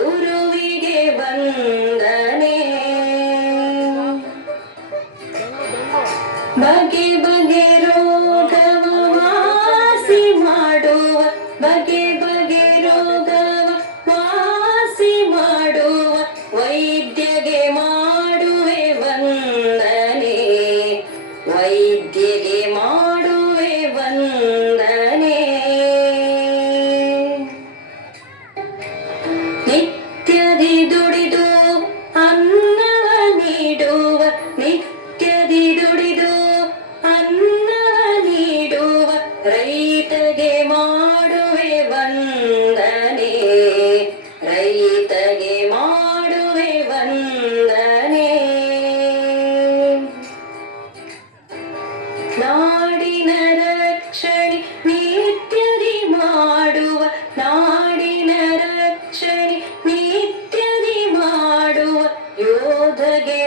ಗುರುವಿಗೆ ವಂದನೆ. ಬಗೆ ಬಗೆ ರೋಗವ ವಾಸಿ ಮಾಡುವ, ಬಗೆ ಬಗೆ ರೋಗವ ವಾಸಿ ಮಾಡುವ ವೈದ್ಯಗೆ ಮಾಡುವೆ ವಂದನೆ, ವೈದ್ಯಗೆ ಮಾಡುವೆ ವಂದನೆ. ನಿತ್ಯದಿ ದುಡಿದು ಅನ್ನವ ನೀಡುವ, ನಿತ್ಯದಿ ದುಡಿದು ಅನ್ನವ ನೀಡುವ ರೈತಗೆ ಮಾಡುವೆ ವಂದನೆ, ರೈತಗೆ ಮಾಡುವೆ ವಂದನೆ. ನಾಡಿನ ರಕ್ಷಣೆ ನಿತ್ಯದಿ ಮಾಡುವ, ನಾಡಿನ ರಕ್ಷಣೆ ನಿತ್ಯದಿ ಮಾಡುವ ಯೋಧಗೆ